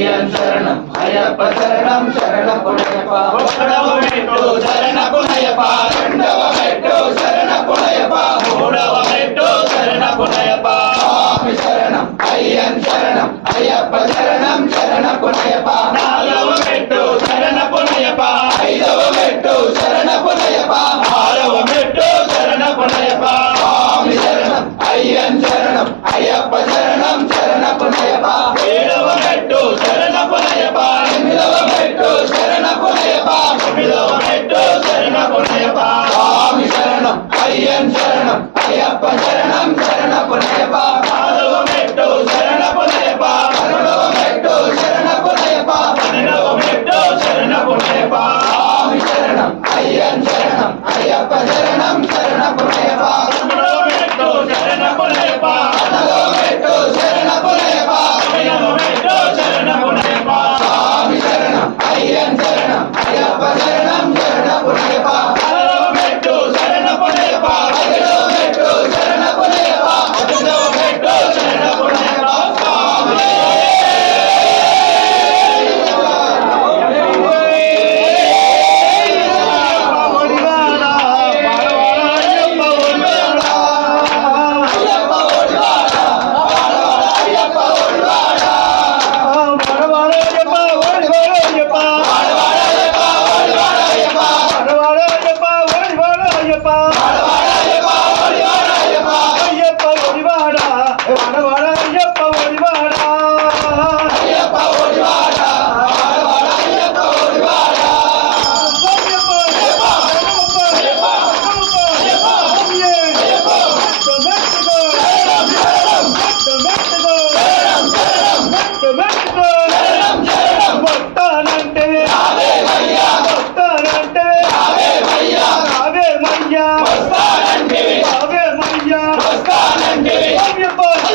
అయ్యన్ శరణం అయ్యప్ప శరణం శరణపునయప ఒకటవ మెట్టు శరణపునయప రెండవ మెట్టు శరణపునయప మూడవ మెట్టు శరణపునయప స్వామి శరణం అయ్యన్ శరణం అయ్యప్ప శరణం శరణపునయప నాలుగవ మెట్టు శరణపునయప ఐదవ మెట్టు శరణపునయప ఆరవ మెట్టు శరణపునయప స్వామి శరణం అయ్యన్ శరణం అయ్యప్ప శరణం శరణపునయప ఏడవ మెట్టు శరణపునయప ఎనిమిదవ మెట్టు శరణపునయప తొమ్మిదవ మెట్టు శరణపునయప స్వామి శరణం అయ్యన్ శరణం అయ్యప్ప శరణం శరణపునయప పదవ మెట్టు శరణపునయప పదకొండవ మెట్టు శరణపునయప పన్నెండవ మెట్టు శరణపునయప స్వామి శరణం అయ్యన్ శరణం అయ్యప్ప శరణం శరణపునయప పదమూడవ మెట్టు శరణపునయప పద్నాలుగవ మెట్టు శరణపునయప పదిహేనవ మెట్టు శరణపునయప స్వామి శరణం అయ్యన్ శరణం అయ్యప్ప శరణం శరణపునయప పదహారవ మెట్టు శరణపునయప పదిహేడవ మెట్టు శరణపునయప పద్దెనిమిదవ మెట్టు శరణపునయప స్వామి Vamos,